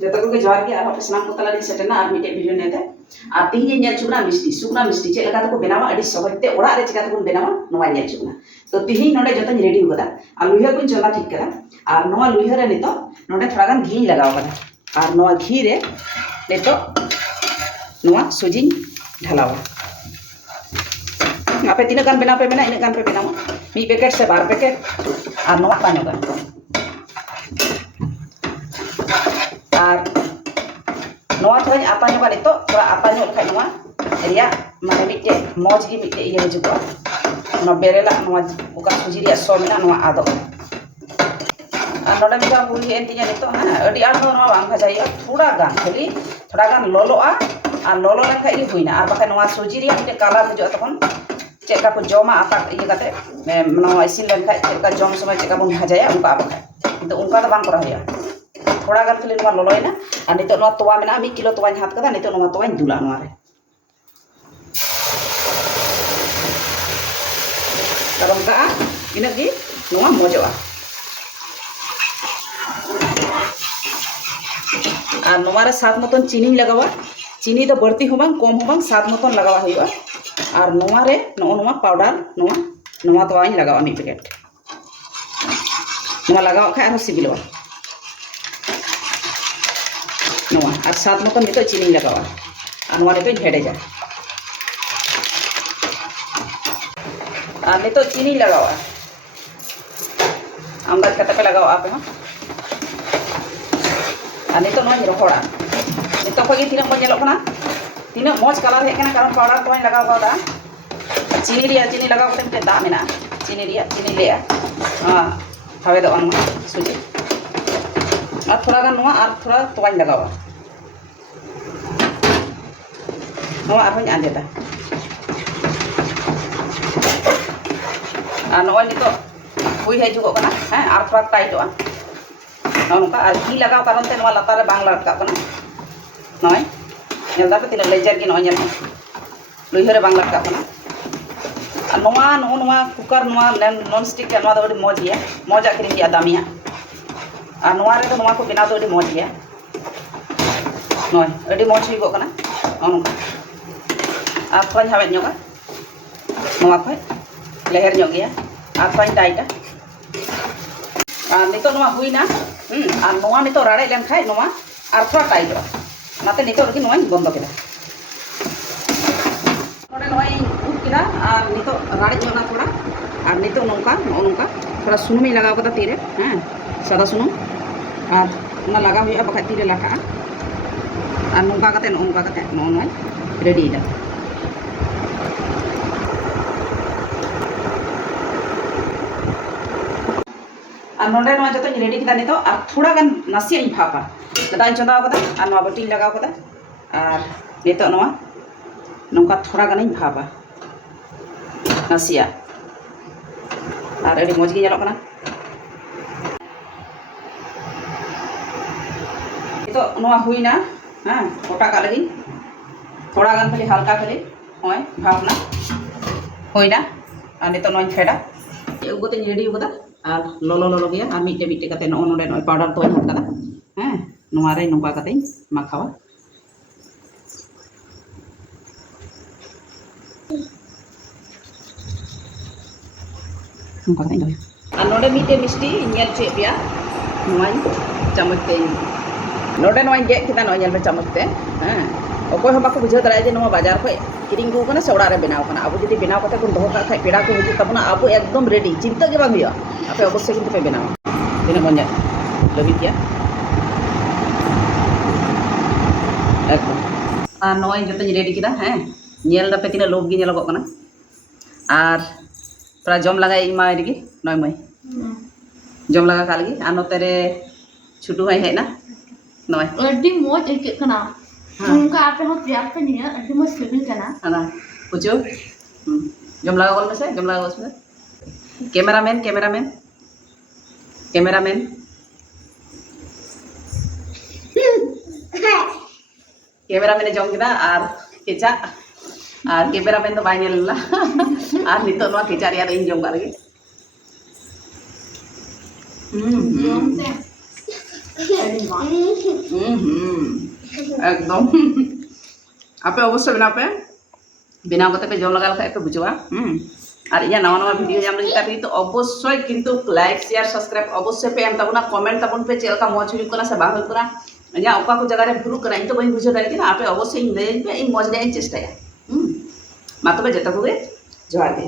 जतो को जोहार के आरो स्नान को तला सेटेना और मिटे वीडियो नेते और तीन नेल चुना मिस्टी सुकना मिस्टी चे लगा को बनावा अडी सहजते ओड़ा रे चिका को बनावा नोवा नेल चुना तो तीन नोडे जतो रेडी हो गदा और लुइहा को चला ठीक करा और नोवा लुइहा रे नितो नोडे थोड़ा गान घी लगाव कदा और नोवा घी रे नितो नोवा सुजी ढलावा आपे तीन गान बनाव पे मेना इन गान पे बनावा मी पैकेट से 12 पैकेट और नोवा पानी का और नोवा थोड़ा आता ᱧᱚᱜᱟ नितो थोड़ा आता ᱧᱚᱜ खाय नोवा रिया माने मिटे मौज गी मिटे ये हिजुगा नोवा बेरेला नोवा ओका सुजी रिया सो मेना नोवा आदो और नोडे मिगा हुई एंतिया नितो हां अडी आड़ दो नोवा बांग भाजाइया थोड़ा गान लोलोआ और लोलो लेखा इ हुइना और बाका नोवा सुजी रिया मिटे कलर हिजो तखन चेका को जमा आता ये कते नोवा इसिन लेखा चेका जम समय चेका बन भाजाया उनका बाका किंतु उनका तो बांग करा हुइया थोड़ा गान खाली नोवा लोलोइना और नितो नोवा तोवा मेना 1 किलो तोवाኝ हाथ कदा नितो नोवा तोवाኝ दुला नोवा रे तरम का इना गी नोवा मोजवा और नोवा रे सात मतन चीनी लगावा चीनी तो बढ़ती हो बांग कम हो बांग सात मतन लगावा हुआ और नोवा रे नोवा पाउडर नोवा तोवाኝ लगावा 1 पैकेट नोवा लगावा खाय आरो सिबिलवा नोवा और सात मतन नितो चीनी लगावा और नोवा नितो हेडेजा और नितो चीनी लगावा अंदाज कते पे लगावा आपे हां और नितो नोवा रोहड़ा नितो खगी तीना बन जेलो कना तीना मौज कलर हे कना कारण पाउडर तो लगाव कादा चीनी लगाव कते दा मेना चीनी लेया हां हवे दो अनु सुजी और थोड़ा गान नोवा और थोड़ा तोवाñ लगावा नोवा आरोñ आंदेदा और नोवा नितो हुई हिजुगो कना हां और थोड़ा टाइटोआ नोनका और घी लगाव कारण ते नोवा लतार रे बांग लटका कना नोय नेल दापे तीना लेजर गी नोय नेल लुइहा रे बांग लटका कना और नोवा कुकर नोवा नॉन स्टिक के नोवा दो अडी मौज गया मौजा किरिम गया दामिया और नोवा रे तो नोवा को बिना तो अडी मौज गया नोय अडी मौज हुइगो कना नोनका और थोड़ा हावे ᱧᱚᱜᱟ नोवा खय लेहर ᱧᱚᱜ गया और थोड़ा टाइटा और नितो नोवा हुइना और नोवा नितो राड़े लेन खाय नोवा और थोड़ा टाइटो नाते नितो रगी नोवा बंद केदा नोडे नोवा उठ केदा और नितो राड़े ᱧᱚᱜना थोड़ा और नितो नोंका थोड़ा सुनुम लगाव कदा तीरे हां सादा सुनुम और ना लगाव हुआ बखा तीरे लाखा और नोंका कते नोंका रेडी दा और नोडे नोवा जतो रेडी केदा नितो और थोड़ा गान नासिया इन भापा दादा चंदाव कदा और नोवा बटी लगाव कदा और नितो नोवा नोंका थोड़ा गान इन भापा नासिया और अडी मौज गे ñeलो kana तो नोवा हुइना हां ओटा का लगी थोड़ा गान खाली हल्का खाली होय भापना होइना और नितो नोय फेडा एगोते रेडी होदा और लोलो गया और मिटे कते नोडे नोय पाउडर तो हाथ कदा हां नोवा रे नोका कते माखावा नोका कते और नोडे मिटे मिस्टी नेल चे पिया नोय चमच ते नोडे नोय गे किदा नोय नेल पे चमच ते हां ओको हम बाको बुझे दरा जे नोवा बाजार खय किरिंग को कना सौड़ा रे बनाव कना अब जदी बनाव कते को दोहो का खाय पेड़ा को हिजु तबना अब एकदम रेडी चिंता के बांग हुआ आपे अवश्य किंतु पे बनाव तिना बन जाए लबितिया एकदम और नोय जतो रेडी किदा हैं नेल दापे तिना लोग गी नेलगो कना और थोड़ा जम लगाय इमा रेगी नोय मय जम लगा का लगी आ नोते रे छुटू है ना नोय अड्डी मोज एक कना उनका आपे हो तैयार पे नहीं है अड्डी मोज सिबिल कना ना पूछो जम लगा बोल में से जम लगा उसमें कैमरामैन कैमरामैन जम किदा और केचा और कैमरामैन तो बाय नेलला और नितो नोवा केचा रिया इन जम का लगी जमते अड्डी मोज एकदम आपे अवश्य बनाओ पे बनाओ करते पे जम लगा लखा पे बुझवा और इया नवा नवा वीडियो जाम लगी ताकि तो अवश्य किंतु लाइक शेयर सब्सक्राइब अवश्य पे एम तबना कमेंट तबन पे चेलका मौज हुई कना से बांग हुई कना इया ओका को जगह रे भुरु कना इन तो बइन बुझे दाड़ी ना आपे अवश्य इन ले पे इन मौज ले चेष्टा या मा तबे जता को जोहार गे।